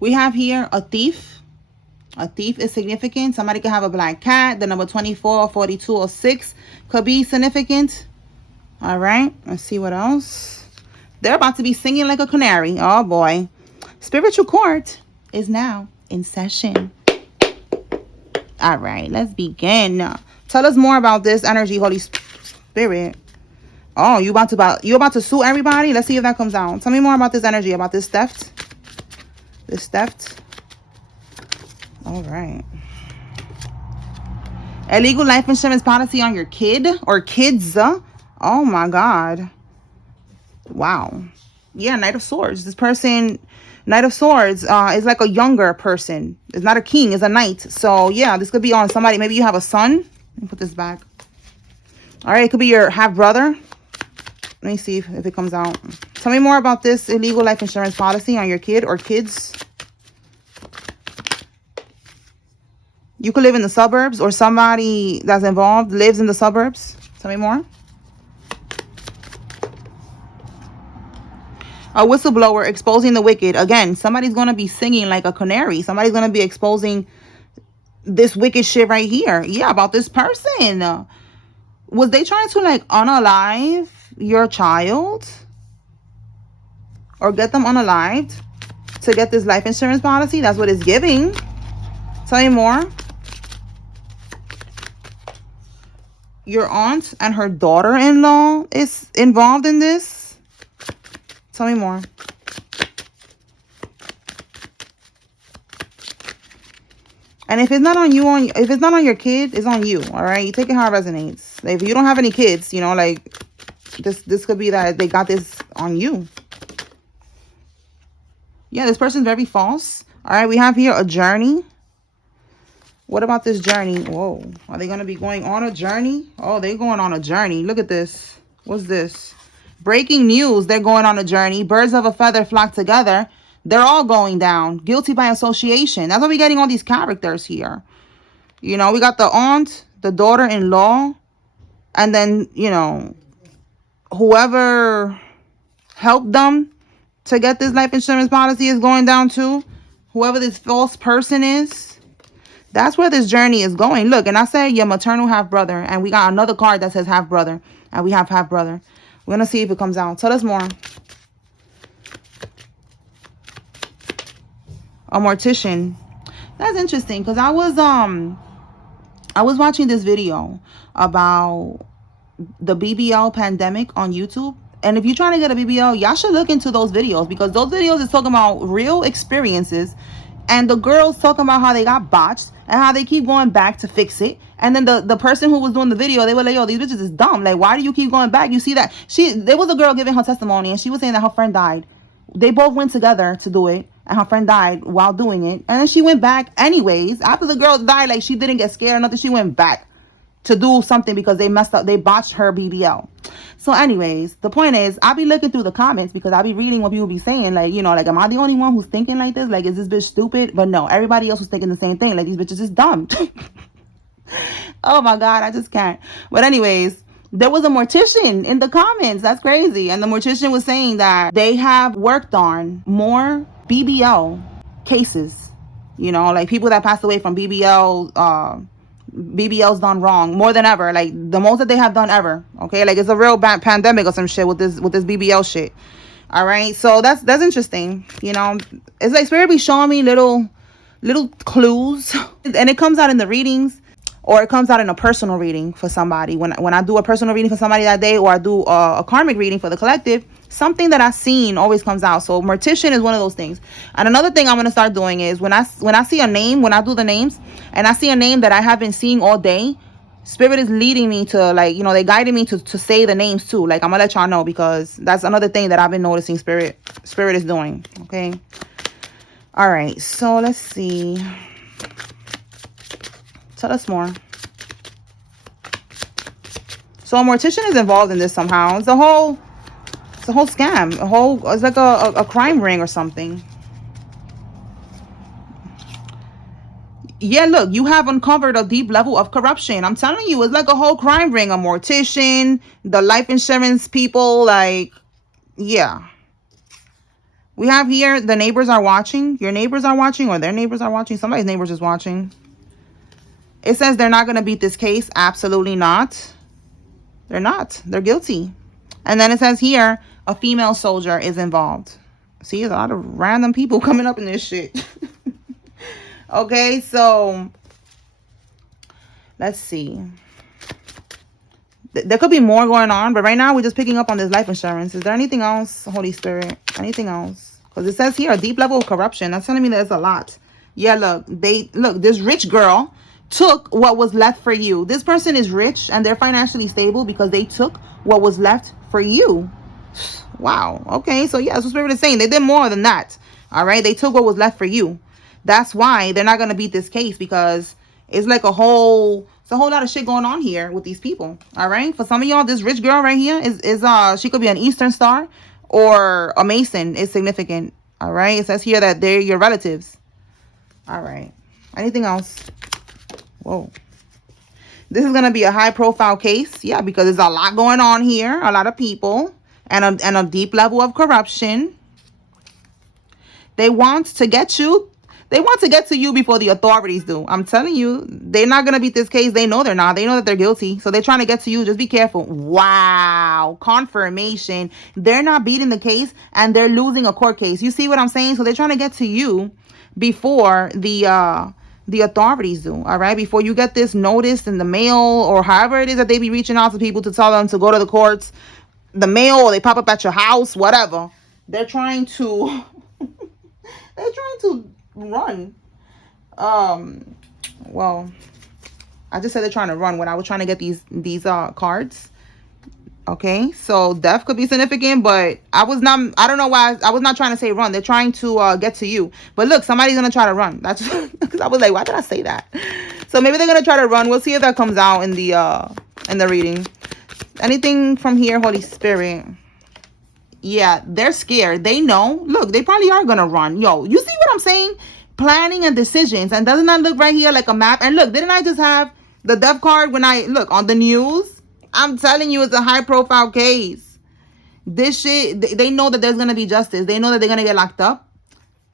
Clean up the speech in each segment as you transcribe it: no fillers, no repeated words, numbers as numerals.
We have here a thief. A thief is significant. Somebody could have a black cat. The number 24, 42, or 6 could be significant. All right. Let's see what else. They're about to be singing like a canary. Oh, boy. Spiritual court is now in session. All right. Let's begin. Tell us more about this energy, Holy Spirit. Oh, you about to sue everybody? Let's see if that comes out. Tell me more about this energy, about this theft. This theft. All right. Illegal life insurance policy on your kid or kids. Oh my God. Wow. Yeah, Knight of Swords. This person, Knight of Swords, is like a younger person. It's not a king, it's a knight. So yeah, this could be on somebody. Maybe you have a son. Let me put this back. All right, it could be your half brother. Let me see if it comes out. Tell me more about this illegal life insurance policy on your kid or kids. You could live in the suburbs, or somebody that's involved lives in the suburbs. Tell me more. A whistleblower exposing the wicked. Again, somebody's going to be singing like a canary. Somebody's going to be exposing this wicked shit right here. Yeah, about this person. Was they trying to like unalive your child? Or get them unalived to get this life insurance policy? That's what it's giving. Tell me more. Your aunt and her daughter-in-law is involved in this. Tell me more. And if it's not on you, if it's not on your kid, it's on you. All right, you take it how it resonates. Like, if you don't have any kids, you know, like this could be that they got this on you. Yeah, this person's very false. All right, we have here a journey. What about this journey? Whoa, are they going to be going on a journey? Oh, they're going on a journey. Look at this. What's this? Breaking news. They're going on a journey. Birds of a feather flock together. They're all going down. Guilty by association. That's why we're getting all these characters here. You know, we got the aunt, the daughter-in-law, and then, you know, whoever helped them to get this life insurance policy is going down too. Whoever this false person is. That's where this journey is going. Look, and I say your maternal half-brother. And we got another card that says half-brother. And we have half-brother. We're going to see if it comes out. Tell us more. A mortician. That's interesting. Because I was watching this video about the BBL pandemic on YouTube. And if you're trying to get a BBL, y'all should look into those videos. Because those videos is talking about real experiences. And the girls talking about how they got botched and how they keep going back to fix it. And then the person who was doing the video, they were like, yo, these bitches is dumb. Like, why do you keep going back? You see that? There was a girl giving her testimony and she was saying that her friend died. They both went together to do it. And her friend died while doing it. And then she went back anyways. After the girl died, like, she didn't get scared or nothing. She went back to do something because they messed up. They botched her BBL. So anyways, the point is, I'll be looking through the comments because I'll be reading what people be saying. Like, you know, like, am I the only one who's thinking like this? Like, is this bitch stupid? But no, everybody else was thinking the same thing. Like, these bitches is dumb. Oh my God, I just can't. But anyways, there was a mortician in the comments. That's crazy. And the mortician was saying that they have worked on more BBL cases. You know, like people that passed away from BBL's done wrong more than ever, like the most that they have done ever. Okay, like it's a real bad pandemic or some shit with this BBL shit. All right, so that's interesting. You know, it's like Spirit be showing me little clues, and it comes out in the readings, or it comes out in a personal reading for somebody. When I do a personal reading for somebody that day, or I do a karmic reading for the collective, something that I've seen always comes out. So Mortician is one of those things. And another thing I'm going to start doing is when I see a name, when I do the names, and I see a name that I have been seeing all day, Spirit is leading me to, like, you know, they guided me to say the names too. Like, I'm going to let y'all know, because that's another thing that I've been noticing Spirit is doing. Okay. All right. So let's see. Tell us more. So a mortician is involved in this somehow. It's a whole scam. It's like a crime ring or something. Yeah, look, you have uncovered a deep level of corruption. I'm telling you, it's like a whole crime ring. A mortician, the life insurance people, like, yeah. We have here, the neighbors are watching. Your neighbors are watching, or their neighbors are watching. Somebody's neighbors is watching. It says they're not going to beat this case. Absolutely not. They're not. They're guilty. And then it says here, a female soldier is involved. See, there's a lot of random people coming up in this shit. Okay, so let's see. There could be more going on, but right now we're just picking up on this life insurance. Is there anything else, Holy Spirit? Anything else? Because it says here a deep level of corruption. That's telling me there's a lot. Yeah, look, this rich girl took what was left for you. This person is rich and they're financially stable because they took what was left for you. Wow. Okay, so yeah, that's what Spirit is saying. They did more than that. All right, they took what was left for you. That's why they're not gonna beat this case, because it's like a whole lot of shit going on here with these people. All right, for some of y'all, this rich girl right here is she could be an Eastern Star or a Mason. Is significant. All right, it says here that they're your relatives. All right, anything else? Whoa, this is gonna be a high profile case. Yeah, because there's a lot going on here, a lot of people, and a deep level of corruption. They want to get you. They want to get to you before the authorities do. I'm telling you, they're not going to beat this case. They know they're not. They know that they're guilty. So they're trying to get to you. Just be careful. Wow. Confirmation. They're not beating the case and they're losing a court case. You see what I'm saying? So they're trying to get to you before the authorities do. All right. Before you get this notice in the mail, or however it is that they be reaching out to people to tell them to go to the courts, the mail, or they pop up at your house, whatever. They're trying to run. Well, I just said they're trying to run when I was trying to get these cards. Okay, so death could be significant, but I don't know why I was not trying to say run. They're trying to get to you. But look, somebody's gonna try to run. That's because I was like, why did I say that? So maybe they're gonna try to run. We'll see if that comes out in the reading. Anything from here, Holy Spirit? Yeah, they're scared. They know. Look, they probably are gonna run. Yo, you see what I'm saying? Planning and decisions. And doesn't that look right here like a map? And look, didn't I just have the death card when I look on the news? I'm telling you, it's a high profile case. This shit, they know that there's gonna be justice. They know that they're gonna get locked up,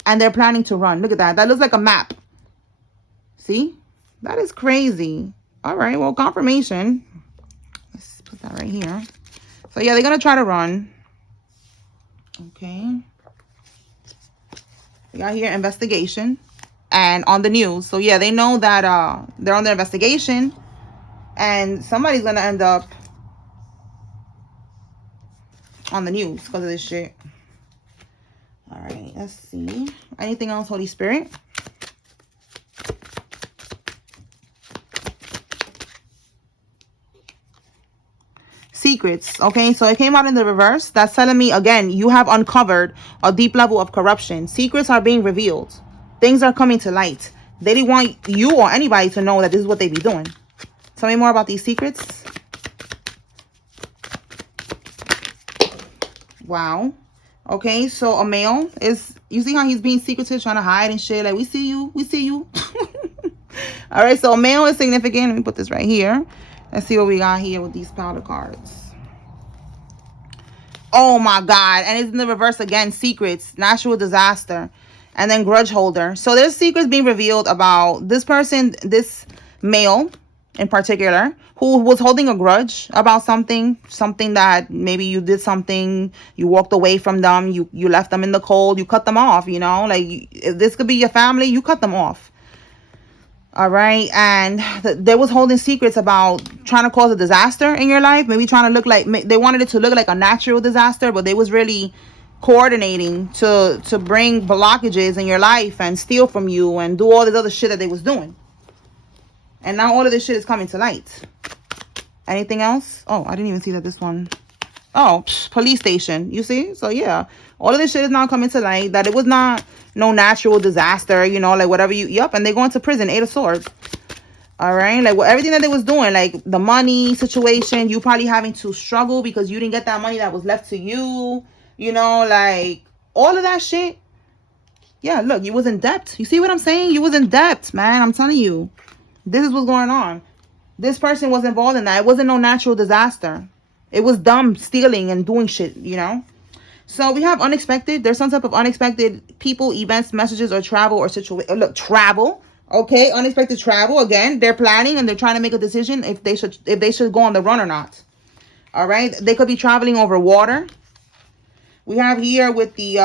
and they're planning to run. Look at that. That looks like a map. See? That is crazy. All right, well, confirmation. Let's put that right here. So yeah, they're gonna try to run. Okay. We got here investigation and on the news. So yeah, they know that they're on their investigation and somebody's gonna end up on the news because of this shit. All right, let's see. Anything else, Holy Spirit? Secrets. Okay, so it came out in the reverse. That's telling me, again, you have uncovered a deep level of corruption. Secrets are being revealed. Things are coming to light. They didn't want you or anybody to know that this is what they be doing. Tell me more about these secrets. Wow. Okay, so a male is, you see how he's being secretive, trying to hide and shit. Like, we see you. We see you. All right, so a male is significant. Let me put this right here. Let's see what we got here with these powder cards. Oh my God. And it's in the reverse again. Secrets, natural disaster, and then grudge holder. So there's secrets being revealed about this person, this male in particular, who was holding a grudge about something that maybe you did something, you walked away from them, you left them in the cold, you cut them off, you know, like if this could be your family, you cut them off. All right, and they was holding secrets about trying to cause a disaster in your life. Maybe trying to look like, they wanted it to look like a natural disaster, but they was really coordinating to bring blockages in your life and steal from you and do all this other shit that they was doing. And now all of this shit is coming to light. Anything else? Oh, I didn't even see that this one. Oh, police station. You see? So yeah, all of this shit is now coming to light, that it was not no natural disaster, you know, like whatever and they're going to prison, 8 of Swords. All right, like everything that they was doing, like the money situation, you probably having to struggle because you didn't get that money that was left to you, you know, like all of that shit. Yeah, look, you was in debt. You see what I'm saying? You was in debt, man. I'm telling you, this is what's going on. This person was involved in that. It wasn't no natural disaster. It was dumb stealing and doing shit, you know. So we have unexpected. There's some type of unexpected people, events, messages, or travel or situation. Look, travel. Okay, unexpected travel. Again, they're planning and they're trying to make a decision if they should go on the run or not. All right, they could be traveling over water. We have here with the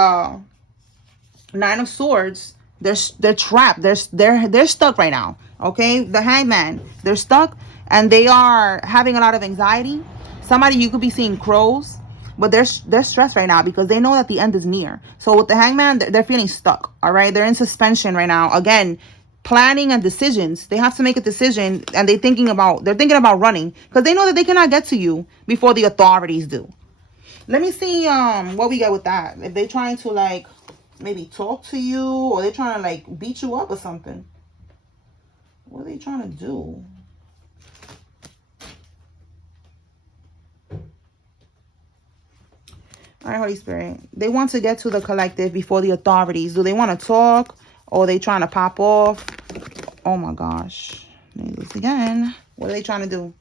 Nine of Swords. They're trapped. They're stuck right now. Okay, the Hangman. They're stuck and they are having a lot of anxiety. Somebody, you could be seeing crows, but they're stressed right now because they know that the end is near. So with the Hangman, they're feeling stuck. All right, they're in suspension right now. Again, planning and decisions. They have to make a decision, and they're thinking about running because they know that they cannot get to you before the authorities do. Let me see what we get with that. If they're trying to like maybe talk to you, or they're trying to like beat you up or something. What are they trying to do? All right, Holy Spirit. They want to get to the collective before the authorities. Do they want to talk, or are they trying to pop off? Oh my gosh. Let me do this again. What are they trying to do?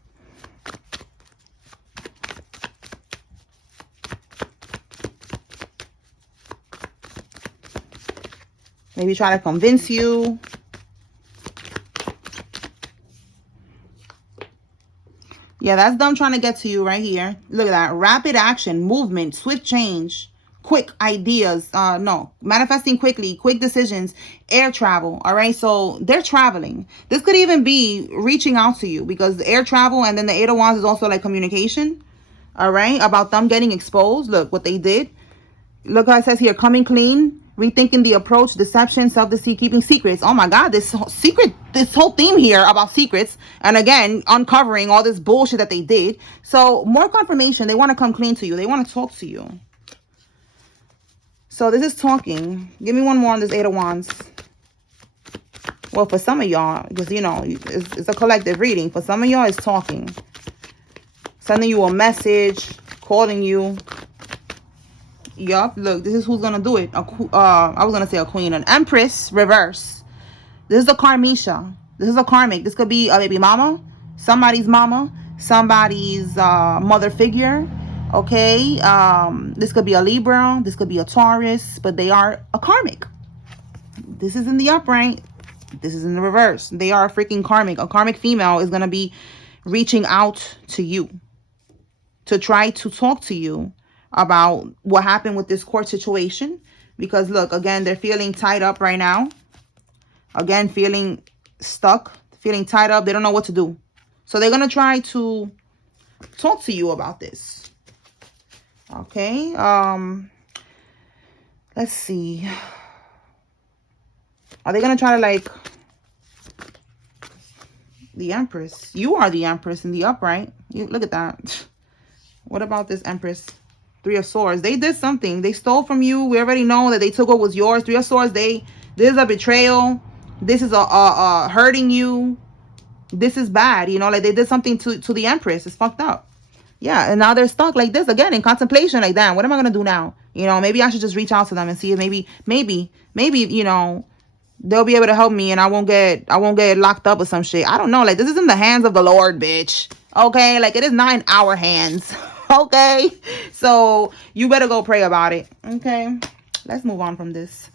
Maybe try to convince you. Yeah, that's them trying to get to you right here. Look at that. Rapid action, movement, swift change, quick ideas. No, manifesting quickly, quick decisions, air travel. All right, so they're traveling. This could even be reaching out to you because the air travel and then the Eight of Wands is also like communication. All right, about them getting exposed. Look what they did. Look how it says here, coming clean, rethinking the approach, deception, self-deceit, keeping secrets. Oh my God, this whole theme here about secrets. And again, uncovering all this bullshit that they did. So more confirmation. They want to come clean to you. They want to talk to you. So this is talking. Give me one more on this Eight of Wands. Well, for some of y'all, because, you know, it's a collective reading. For some of y'all, it's talking. Sending you a message, calling you. Yup, look, this is who's gonna do it. I was gonna say a queen, an empress reverse. This is a karmisha. This is a karmic. This could be a baby mama, somebody's mother figure. Okay, this could be a Libra, this could be a Taurus, but they are a karmic. This is in the upright. This is in the reverse. They are a freaking karmic. A karmic female is gonna be reaching out to you to try to talk to you about what happened with this court situation. Because look, again, they're feeling tied up right now. Again, feeling stuck, feeling tied up. They don't know what to do. So they're going to try to talk to you about this. Okay. Let's see. Are they going to try to like the Empress? You are the Empress in the upright. Look at that. What about this Empress? Three of Swords. They did something. They stole from you. We already know that they took what was yours. Three of Swords. This is a betrayal. This is a hurting you. This is bad. You know, like they did something to the Empress. It's fucked up. Yeah, and now they're stuck like this again in contemplation. Like, damn, what am I gonna do now? You know, maybe I should just reach out to them and see if maybe, you know, they'll be able to help me and I won't get locked up or some shit. I don't know. Like, this is in the hands of the Lord, bitch. Okay, like it is not in our hands. Okay, so you better go pray about it. Okay, let's move on from this.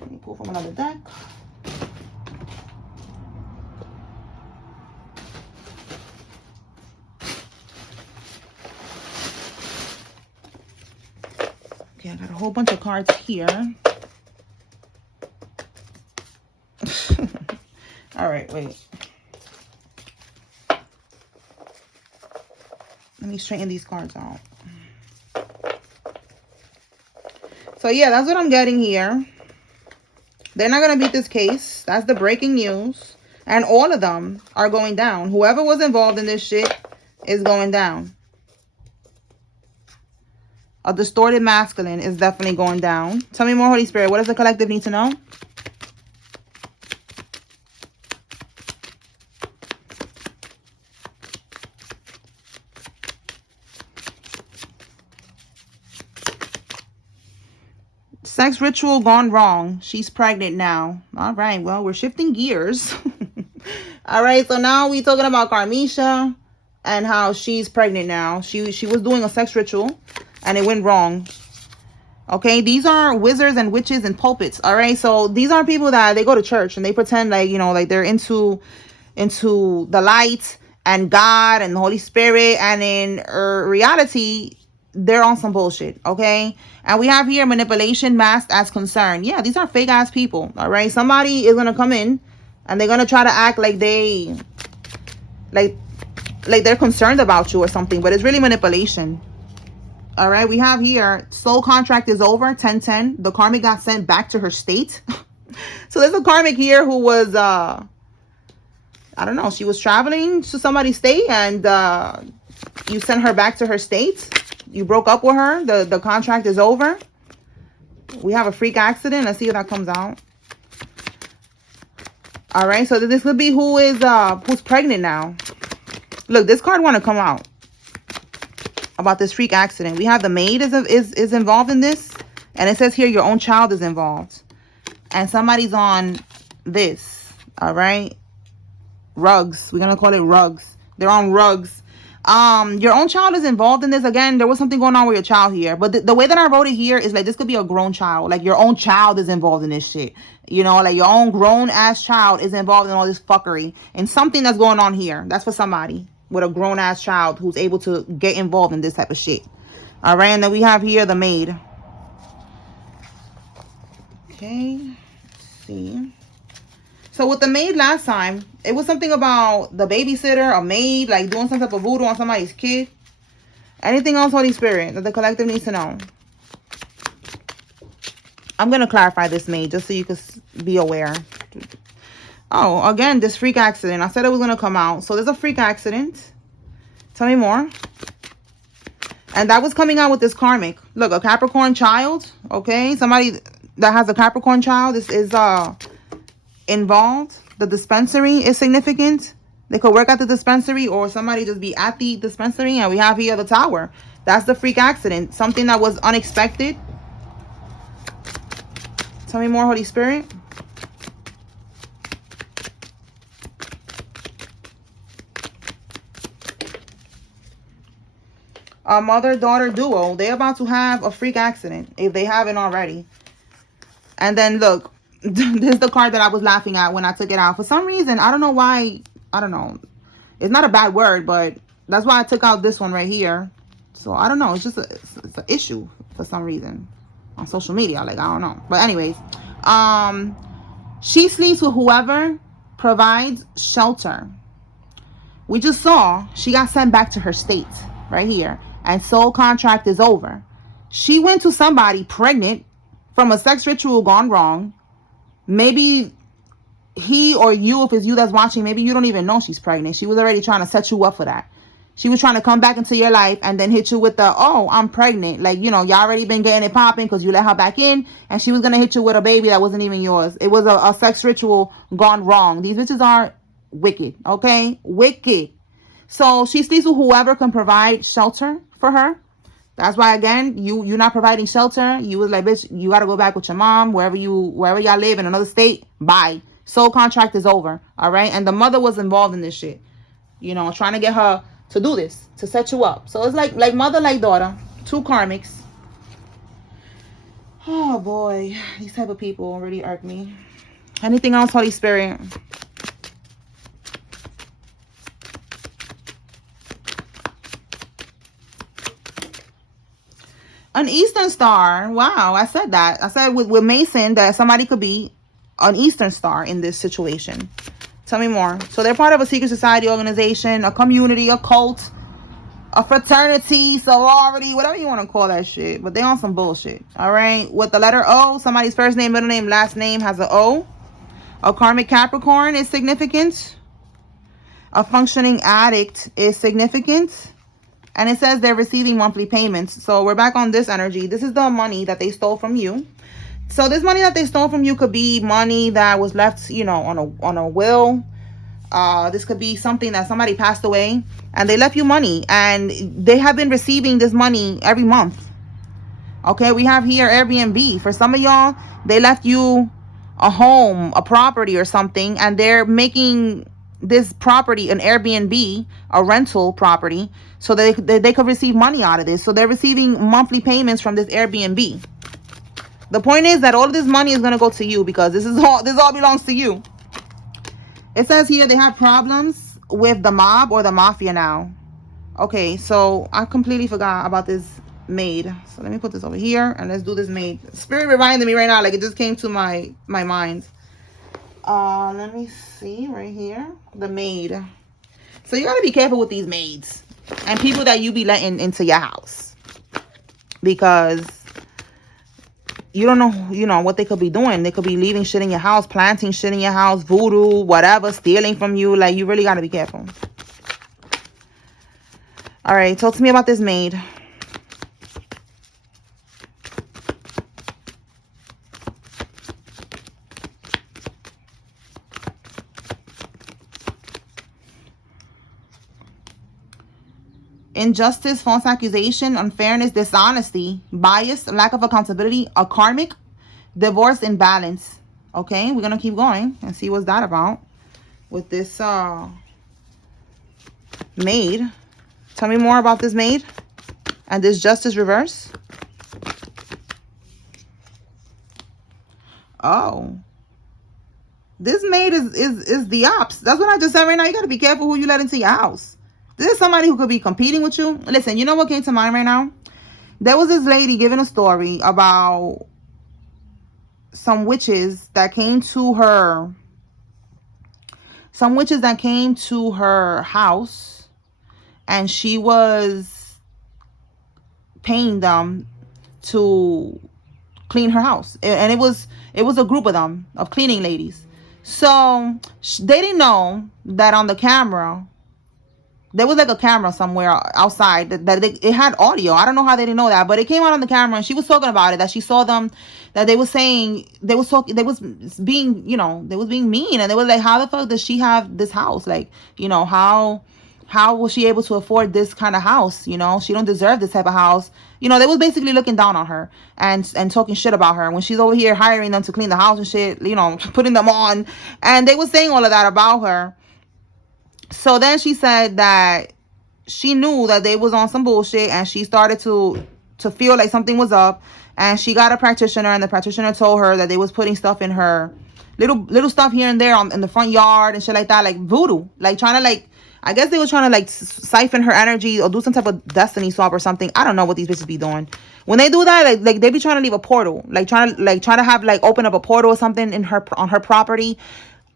Let me pull from another deck. Okay, I got a whole bunch of cards here. All right, wait. Let me straighten these cards out. So yeah, that's what I'm getting here. They're not going to beat this case. That's the breaking news. And all of them are going down. Whoever was involved in this shit is going down. A distorted masculine is definitely going down. Tell me more, Holy Spirit. What does the collective need to know? Sex ritual gone wrong. She's pregnant now. All right. Well, we're shifting gears. All right. So now we're talking about Karmisha and how she's pregnant now. She was doing a sex ritual and it went wrong. Okay, these are wizards and witches and pulpits. All right, so these are people that they go to church and they pretend like, you know, like they're into the light and God and the Holy Spirit, and in reality they're on some bullshit. Okay, and we have here manipulation masked as concern. Yeah, these are fake ass people. All right, somebody is gonna come in and they're gonna try to act like like they're concerned about you or something, but it's really manipulation. All right, we have here soul contract is over. 1010. The karmic got sent back to her state. So there's a karmic here who was I don't know, she was traveling to somebody's state, and you sent her back to her state. You broke up with her. The contract is over. We have a freak accident. Let's see if that comes out. All right, so this could be who's pregnant now. Look, this card want to come out about this freak accident. We have the maid is involved in this, and it says here your own child is involved, and somebody's on this. All right, rugs. We're gonna call it rugs. They're on rugs. Your own child is involved in this. Again, there was something going on with your child here, but the way that I wrote it here is like this could be a grown child. Like your own child is involved in this shit. You know, like your own grown ass child is involved in all this fuckery and something that's going on here. That's for somebody with a grown ass child who's able to get involved in this type of shit. All right, and then we have here the maid. Okay, let's see. So with the maid last time, it was something about the babysitter, a maid, like doing some type of voodoo on somebody's kid. Anything else, Holy Spirit, that the collective needs to know? I'm going to clarify this, maid, just so you can be aware. Oh, again, this freak accident. I said it was going to come out. So there's a freak accident. Tell me more. And that was coming out with this karmic. Look, a Capricorn child. Okay, somebody that has a Capricorn child. This is involved. The dispensary is significant. They could work at the dispensary, or somebody just be at the dispensary. And we have here the tower. That's the freak accident. Something that was unexpected. Tell me more, Holy Spirit. A mother-daughter duo. They're about to have a freak accident if they haven't already. And then look, this is the card that I was laughing at when I took it out. For some reason, I don't know why. I don't know. It's not a bad word, but that's why I took out this one right here. So I don't know. It's just it's an issue for some reason on social media. Like, I don't know. But anyways, she sleeps with whoever provides shelter. We just saw she got sent back to her state right here. And soul contract is over. She went to somebody pregnant from a sex ritual gone wrong. Maybe he or you, if it's you that's watching, maybe you don't even know she's pregnant. She was already trying to set you up for that. She was trying to come back into your life and then hit you with the, oh, I'm pregnant. Like, you know, y'all already been getting it popping because you let her back in. And she was going to hit you with a baby that wasn't even yours. It was a sex ritual gone wrong. These bitches are wicked, okay? Wicked. So she sleeps with whoever can provide shelter for her. That's why, again, you're not providing shelter. You was like, bitch, you got to go back with your mom, wherever y'all live in another state. Bye. Soul contract is over. All right. And the mother was involved in this shit, you know, trying to get her to do this, to set you up. So it's like mother, like daughter, two karmics. Oh boy, these type of people really irk me. Anything else, Holy Spirit? An Eastern Star. Wow, I said that. I said with Mason that somebody could be an Eastern Star in this situation. Tell me more. So they're part of a secret society organization, a community, a cult, a fraternity, sorority, whatever you want to call that shit. But they on some bullshit. All right. With the letter O, somebody's first name, middle name, last name has an O. A karmic Capricorn is significant. A functioning addict is significant. And it says they're receiving monthly payments. So we're back on this energy. This is the money that they stole from you. So this money that they stole from you could be money that was left, you know, on a will. This could be something that somebody passed away and they left you money. And they have been receiving this money every month. Okay, we have here Airbnb. For some of y'all, they left you a home, a property or something. And they're making this property, an Airbnb, a rental property, so they could receive money out of this. So they're receiving monthly payments from this Airbnb. The point is that all of this money is going to go to you, because this all belongs to you. It says here they have problems with the mob or the mafia now. Okay, so I completely forgot about this maid. So let me put this over here and let's do this maid. Spirit reminded me right now, like it just came to my mind. Let me see right here. The maid. So you gotta be careful with these maids and people that you be letting into your house, because you don't know, what they could be doing. They could be leaving shit in your house, planting shit in your house, voodoo, whatever, stealing from you. Like, you really got to be careful. All right, talk to me about this maid. Injustice, false accusation, unfairness, dishonesty, bias, lack of accountability, a karmic, divorce, imbalance. Okay, we're gonna keep going and see what's that about with this maid. Tell me more about this maid and this justice reverse. Oh, this maid is the ops. That's what I just said right now. You gotta be careful who you let into your house. This is somebody who could be competing with you. Listen, you know what came to mind right now? There was this lady giving a story about some witches that came to her. Some witches that came to her house, and she was paying them to clean her house. And it was a group of them, of cleaning ladies. So they didn't know that on the camera, there was like a camera somewhere outside it had audio. I don't know how they didn't know that, but it came out on the camera, and she was talking about it, that she saw them, that they was saying, they was being mean, and they was like, how the fuck does she have this house? Like, how was she able to afford this kind of house? She don't deserve this type of house. They was basically looking down on her and talking shit about her when she's over here hiring them to clean the house and shit, putting them on, and they was saying all of that about her. So then she said that she knew that they was on some bullshit, and she started to feel like something was up, and she got a practitioner, and the practitioner told her that they was putting stuff in her, little stuff here and there in the front yard and shit like that, like voodoo, like trying to, like, I guess they were trying to like siphon her energy or do some type of destiny swap or something. I don't know what these bitches be doing. When they do that, like they be trying to leave a portal, like trying to have like open up a portal or something on her property.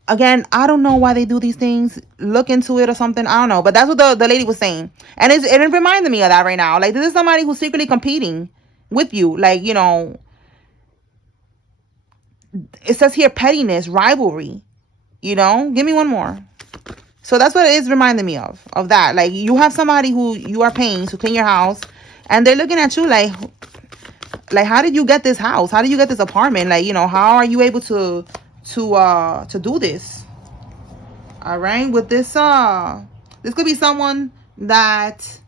Again, I don't know why they do these things. Look into it or something. I don't know. But that's what the lady was saying. And it reminded me of that right now. Like, this is somebody who's secretly competing with you. Like, it says here pettiness, rivalry. Give me one more. So that's what it is reminding me of that. Like, you have somebody who you are paying to clean your house, and they're looking at you like how did you get this house? How did you get this apartment? Like, how are you able to do this? All right, with this this could be someone that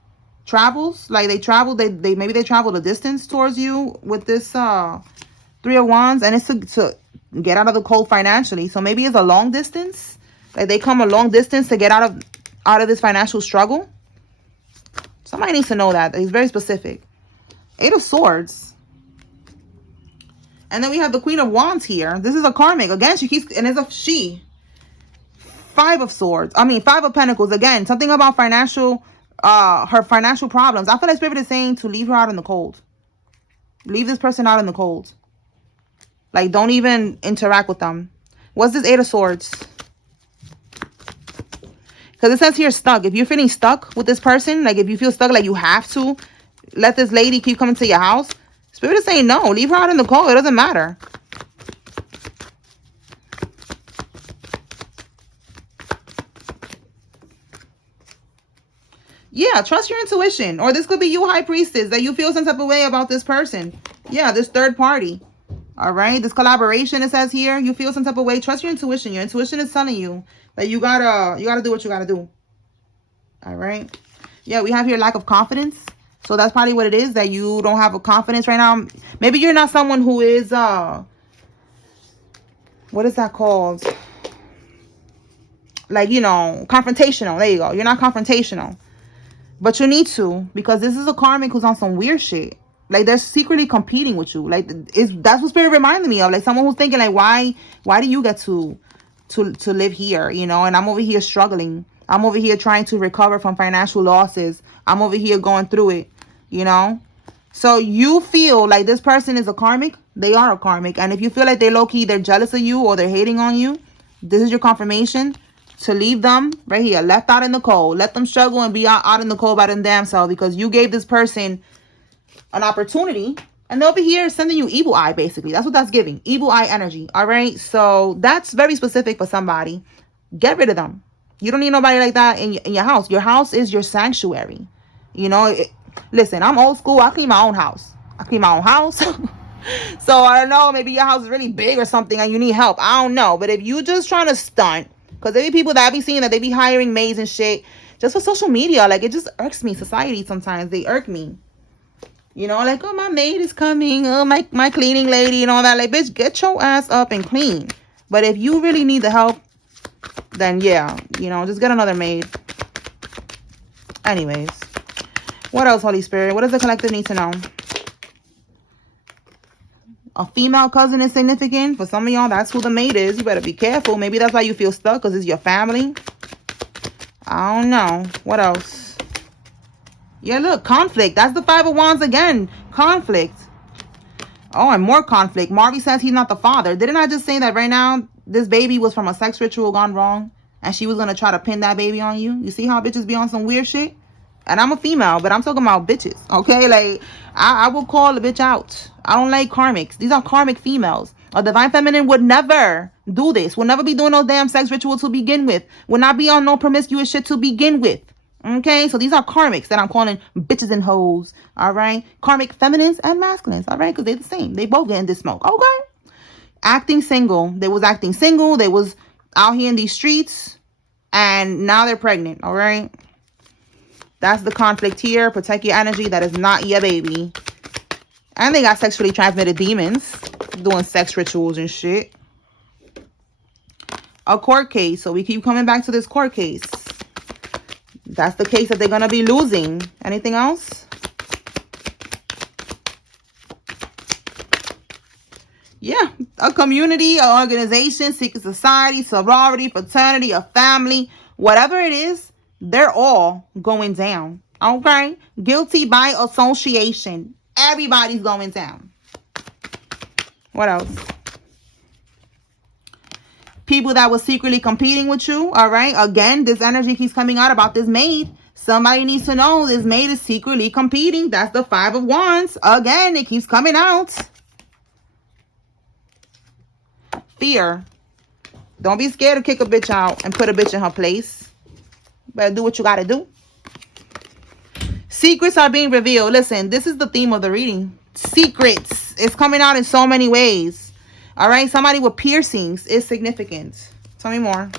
travels, like they travel, maybe they travel the distance towards you with this 3 of Wands, and it's to get out of the cold financially. So maybe it's a long distance, like they come a long distance to get out of this financial struggle. Somebody needs to know that. It's very specific. 8 of Swords. And then we have the Queen of Wands here. This is a karmic. Again, and it's a she. 5 of Swords. 5 of Pentacles. Again, something about her financial problems. I feel like Spirit is saying to leave her out in the cold. Leave this person out in the cold. Like, don't even interact with them. What's this 8 of Swords? Because it says here stuck. If you're feeling stuck with this person, like if you feel stuck, like you have to let this lady keep coming to your house, Spirit is saying no. Leave her out in the cold. It doesn't matter. Yeah, trust your intuition. Or this could be you, High Priestess, that you feel some type of way about this person. Yeah, this third party. All right, this collaboration, it says here, you feel some type of way. Trust your intuition. Your intuition is telling you that you gotta do what you gotta do. All right. Yeah, we have here lack of confidence. So that's probably what it is, that you don't have a confidence right now. Maybe you're not someone who is, what is that called? like, you know, confrontational. There you go. You're not confrontational. But you need to, because this is a karmic who's on some weird shit. Like, they're secretly competing with you. Like, that's what spirit reminded me of. Like, someone who's thinking, like, why do you get to live here, you know? And I'm over here struggling. I'm over here trying to recover from financial losses. I'm over here going through it, you know? So you feel like this person is a karmic. They are a karmic. And if you feel like they're low-key, they're jealous of you or they're hating on you, this is your confirmation to leave them right here, left out in the cold. Let them struggle and be out in the cold by them damn self, because you gave this person an opportunity and they're over here sending you evil eye, basically. That's what that's giving. Evil eye energy. All right. So that's very specific for somebody. Get rid of them. You don't need nobody like that in your house. Your house is your sanctuary. You know, listen, I'm old school. I clean my own house. So I don't know, maybe your house is really big or something and you need help. I don't know. But if you just trying to stunt, because there be people that I be seeing that they be hiring maids and shit just for social media. Like, it just irks me. Society sometimes, they irk me. You know, like, oh, my maid is coming. Oh, my cleaning lady and all that. Like, bitch, get your ass up and clean. But if you really need the help, then yeah, you know, just get another maid. Anyways, what else, Holy Spirit? What does the collective need to know? A female cousin is significant. For some of y'all, that's who the maid is. You better be careful. Maybe that's why you feel stuck, because it's your family. I don't know. What else? Yeah, look, conflict. That's the Five of Wands again. Conflict. Oh, and more conflict. Marvy says he's not the father. Didn't I just say that right now this baby was from a sex ritual gone wrong? And she was going to try to pin that baby on you? You see how bitches be on some weird shit? And I'm a female, but I'm talking about bitches, okay? Like, I will call the bitch out. I don't like karmics. These are karmic females. A divine feminine would never do this. Would never be doing no damn sex ritual to begin with. Would not be on no promiscuous shit to begin with. Okay? So these are karmics that I'm calling bitches and hoes. All right? Karmic feminines and masculines. All right? Because they're the same. They both getting this smoke. Okay? Acting single. They was acting single. They was out here in these streets. And now they're pregnant. All right? That's the conflict here. Protect your energy. That is not your baby. And they got sexually transmitted demons doing sex rituals and shit. A court case. So we keep coming back to this court case. That's the case that they're going to be losing. Anything else? Yeah. A community, an organization, secret society, sorority, fraternity, a family, whatever it is. They're all going down. Okay? Guilty by association. Everybody's going down. What else? People that were secretly competing with you. All right? Again, this energy keeps coming out about this maid. Somebody needs to know this maid is secretly competing. That's the Five of Wands. Again, it keeps coming out. Fear. Don't be scared to kick a bitch out and put a bitch in her place. Better do what you gotta do. Secrets are being revealed. Listen, this is the theme of the reading. Secrets. It's coming out in so many ways. All right? Somebody with piercings is significant. Tell me more.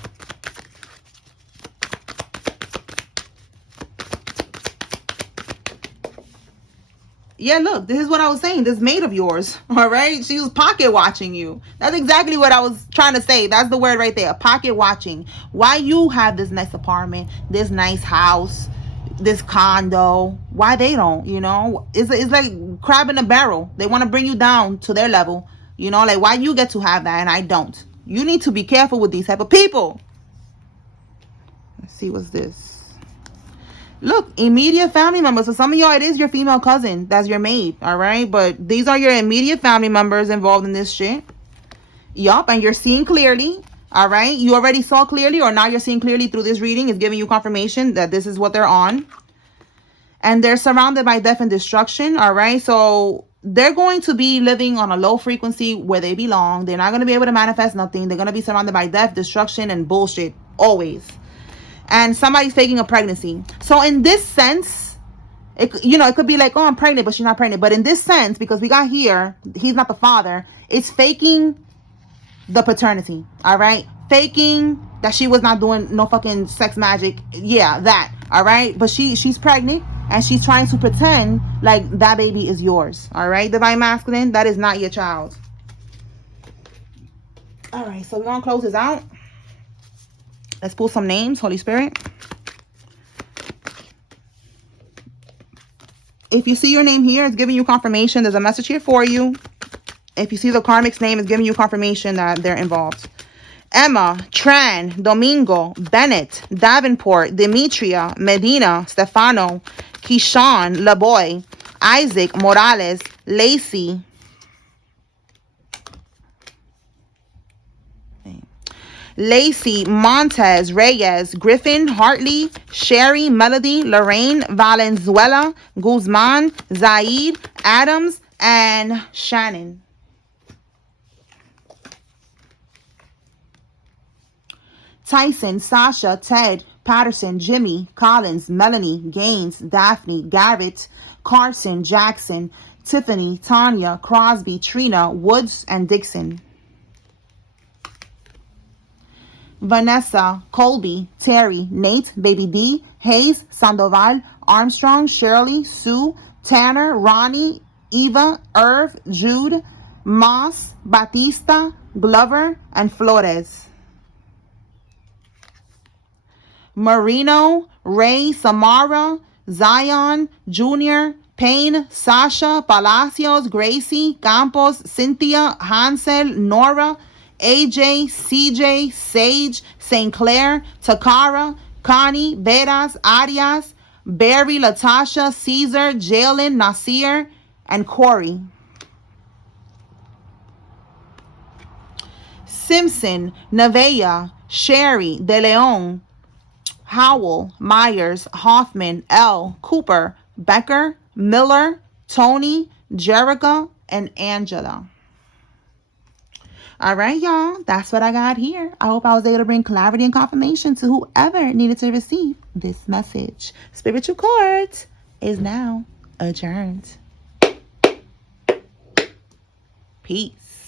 Yeah, look, this is what I was saying. This maid of yours, all right? She was pocket watching you. That's exactly what I was trying to say. That's the word right there. Pocket watching. Why you have this nice apartment, this nice house, this condo? Why they don't, you know? It's like crab in a barrel. They want to bring you down to their level. You know, like, why you get to have that and I don't? You need to be careful with these type of people. Let's see, what's this? Look, immediate family members. So some of y'all, it is your female cousin. That's your maid, all right? But these are your immediate family members involved in this shit. Yup, and you're seeing clearly, all right? You already saw clearly, or now you're seeing clearly through this reading. It's giving you confirmation that this is what they're on. And they're surrounded by death and destruction, all right? So they're going to be living on a low frequency where they belong. They're not going to be able to manifest nothing. They're going to be surrounded by death, destruction, and bullshit, always. And somebody's faking a pregnancy. So in this sense, it could be like, oh, I'm pregnant, but she's not pregnant. But in this sense, because we got here, he's not the father. It's faking the paternity. All right. Faking that she was not doing no fucking sex magic. Yeah, that. All right. But she's pregnant and she's trying to pretend like that baby is yours. All right. Divine masculine, that is not your child. All right. So we're going to close this out. Let's pull some names, Holy Spirit. If you see your name here, it's giving you confirmation. There's a message here for you. If you see the Karmic's name, it's giving you confirmation that they're involved. Emma, Tran, Domingo, Bennett, Davenport, Demetria, Medina, Stefano, Keyshawn, LeBoy, Isaac, Morales, Lacey, Montez, Reyes, Griffin, Hartley, Sherry, Melody, Lorraine, Valenzuela, Guzman, Zaid, Adams, and Shannon. Tyson, Sasha, Ted, Patterson, Jimmy, Collins, Melanie, Gaines, Daphne, Garrett, Carson, Jackson, Tiffany, Tanya, Crosby, Trina, Woods, and Dixon. Vanessa, Colby, Terry, Nate, Baby D, Hayes, Sandoval, Armstrong, Shirley, Sue, Tanner, Ronnie, Eva, Irv, Jude, Moss, Batista, Glover, and Flores. Marino, Ray, Samara, Zion, Junior, Payne, Sasha, Palacios, Gracie, Campos, Cynthia, Hansel, Nora, AJ, CJ, Sage, St. Clair, Takara, Connie, Veras, Arias, Barry, Latasha, Caesar, Jalen, Nasir, and Corey. Simpson, Nevaeh, Sherry, De Leon, Howell, Myers, Hoffman, L, Cooper, Becker, Miller, Tony, Jerica, and Angela. All right, y'all. That's what I got here. I hope I was able to bring clarity and confirmation to whoever needed to receive this message. Spiritual Court is now adjourned. Peace.